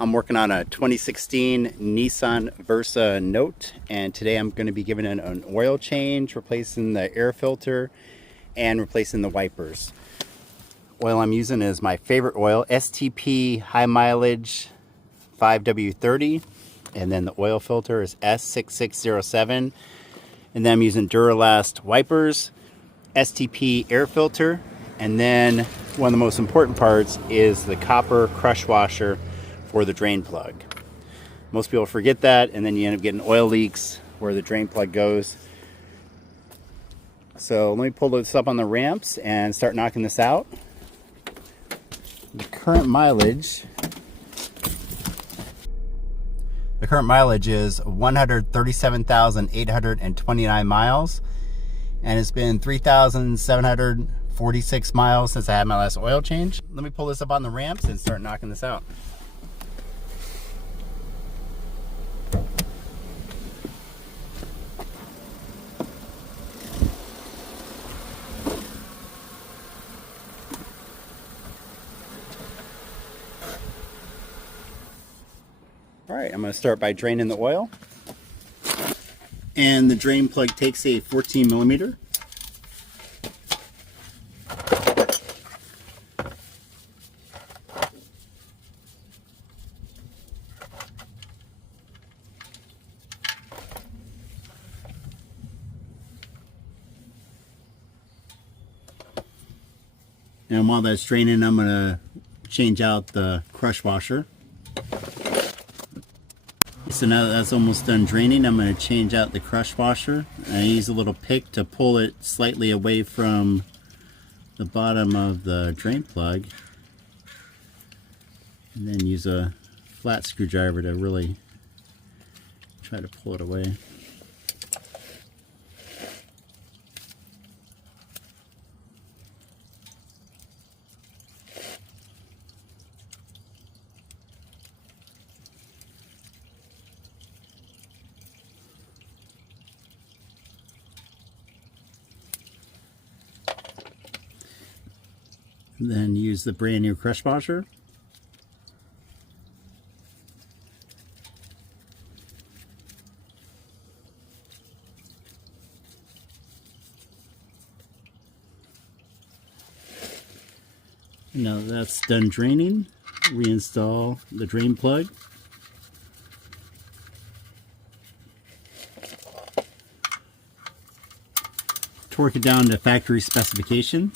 I'm working on a 2016 Nissan Versa Note, and today I'm going to be giving it an oil change, replacing the air filter and replacing the wipers. Oil I'm using is my favorite oil, STP High Mileage 5W30, and then the oil filter is S6607, and then I'm using Duralast wipers, STP air filter, and then one of the most important parts is the copper crush washer for the drain plug. Most people forget that, and then you end up getting oil leaks where the drain plug goes. So let me pull this up on the ramps and start knocking this out. The current mileage is 137,829 miles, and it's been 3,746 miles since I had my last oil change. Let me pull this up on the ramps and start knocking this out. All right, I'm going to start by draining the oil. And the drain plug takes a 14 millimeter. And while that's draining, I'm going to change out the crush washer. So now that that's almost done draining, I'm going to change out the crush washer. I use a little pick to pull it slightly away from the bottom of the drain plug, and then use a flat screwdriver to really try to pull it away. Then use the brand new crush washer. Now that's done draining, reinstall the drain plug. Torque it down to factory specification.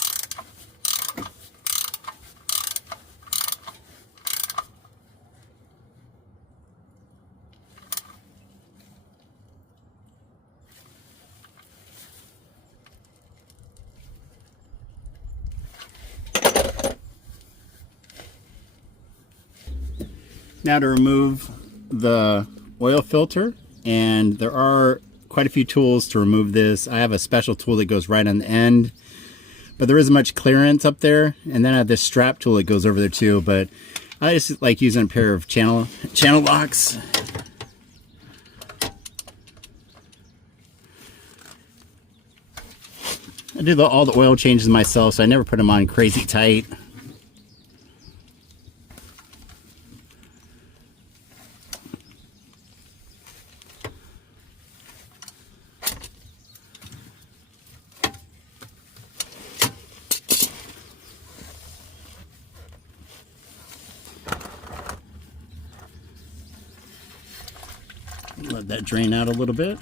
Now to remove the oil filter, and there are quite a few tools to remove this. I have a special tool that goes right on the end, but there isn't much clearance up there. And then I have this strap tool that goes over there too, but I just like using a pair of channel locks. I do all the oil changes myself, so I never put them on crazy tight. Let that drain out a little bit.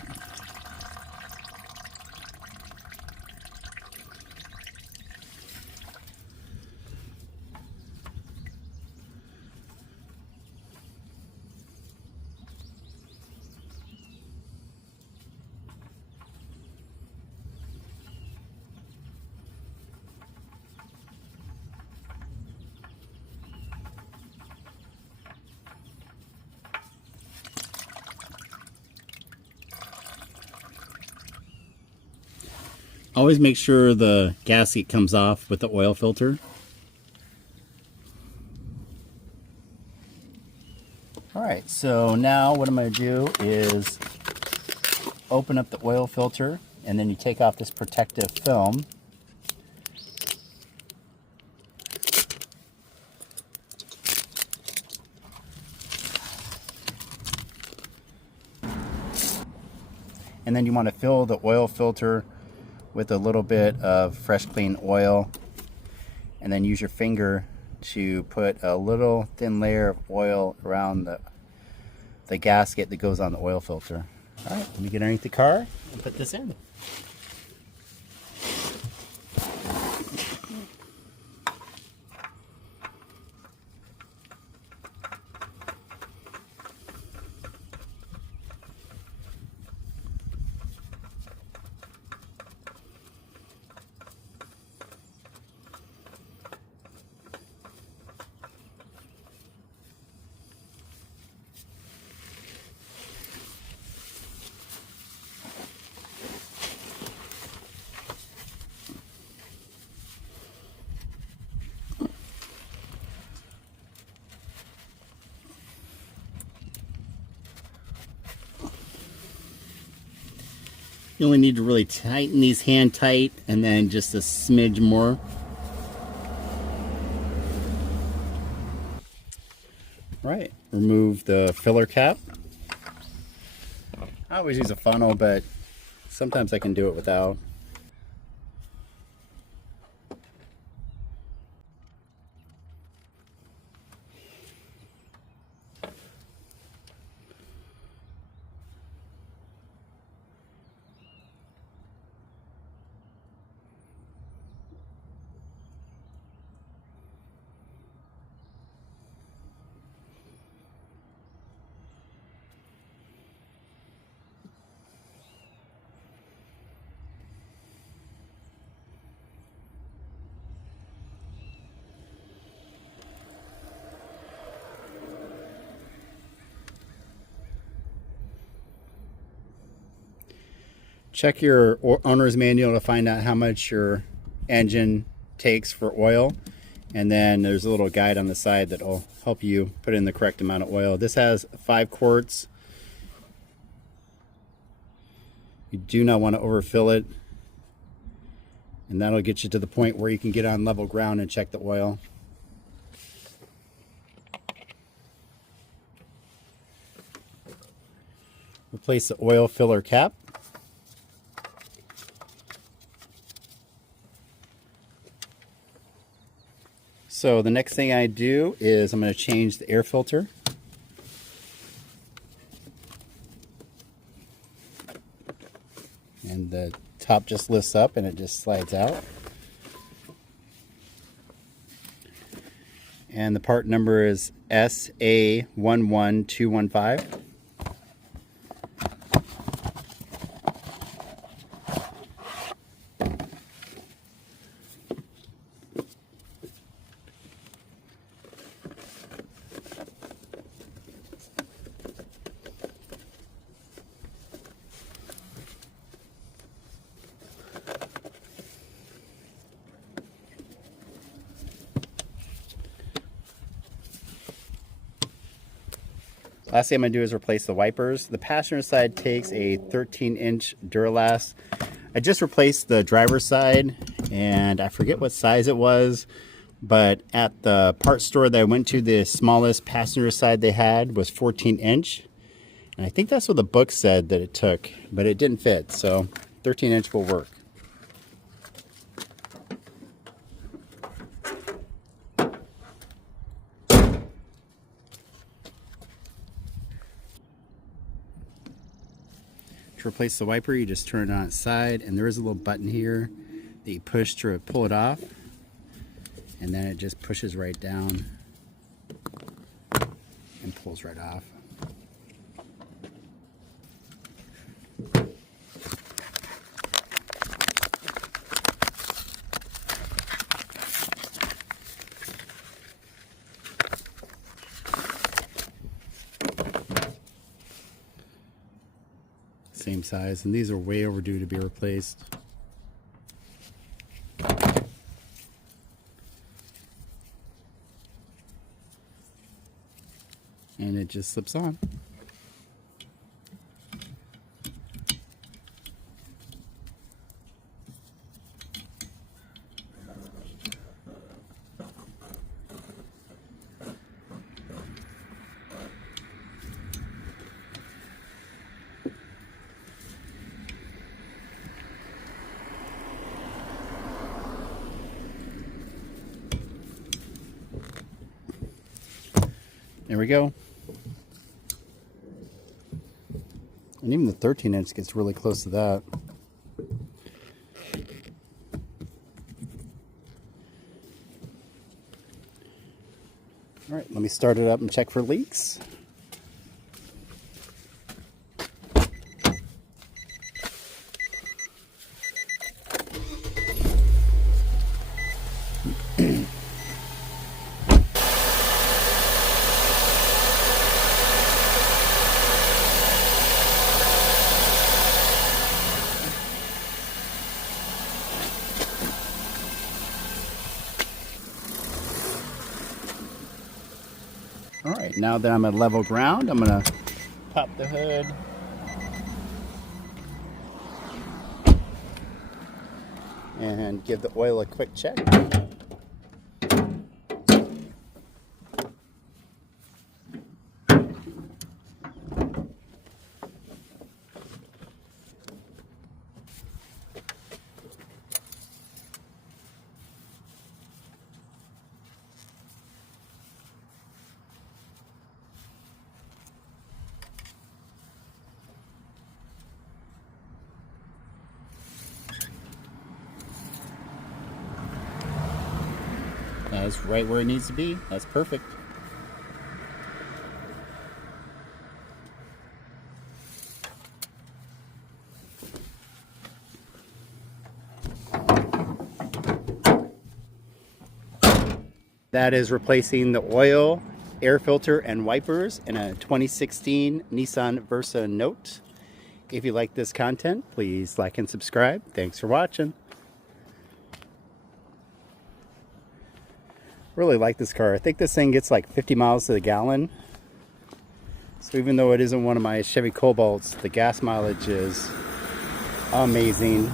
Always make sure the gasket comes off with the oil filter. Alright, so now what I'm going to do is open up the oil filter, and then you take off this protective film. And then you want to fill the oil filter with a little bit of fresh clean oil, and then use your finger to put a little thin layer of oil around the gasket that goes on the oil filter. All right, let me get underneath the car and put this in. You only need to really tighten these hand tight, and then just a smidge more. Right, remove the filler cap. I always use a funnel, but sometimes I can do it without. Check your owner's manual to find out how much your engine takes for oil, and then there's a little guide on the side that will help you put in the correct amount of oil. This has 5 quarts. You do not want to overfill it, and that'll get you to the point where you can get on level ground and check the oil. Replace the oil filler cap. So the next thing I do is I'm going to change the air filter. And the top just lifts up and it just slides out. And the part number is SA11215. Last thing I'm going to do is replace the wipers. The passenger side takes a 13-inch Duralast. I just replaced the driver's side, and I forget what size it was, but at the parts store that I went to, the smallest passenger side they had was 14-inch. And I think that's what the book said that it took, but it didn't fit, so 13-inch will work. To replace the wiper, you just turn it on its side, and there is a little button here that you push to pull it off, and then it just pushes right down and pulls right off. Same size, and these are way overdue to be replaced. And it just slips on. There we go. And even the 13-inch gets really close to that. All right, let me start it up and check for leaks. All right, now that I'm at level ground, I'm gonna pop the hood. And give the oil a quick check. That's right where it needs to be. That's perfect. That is replacing the oil, air filter, and wipers in a 2016 Nissan Versa Note. If you like this content, please like and subscribe. Thanks for watching. Really like this car. I think this thing gets like 50 miles to the gallon. So even though it isn't one of my Chevy Cobalts, the gas mileage is amazing.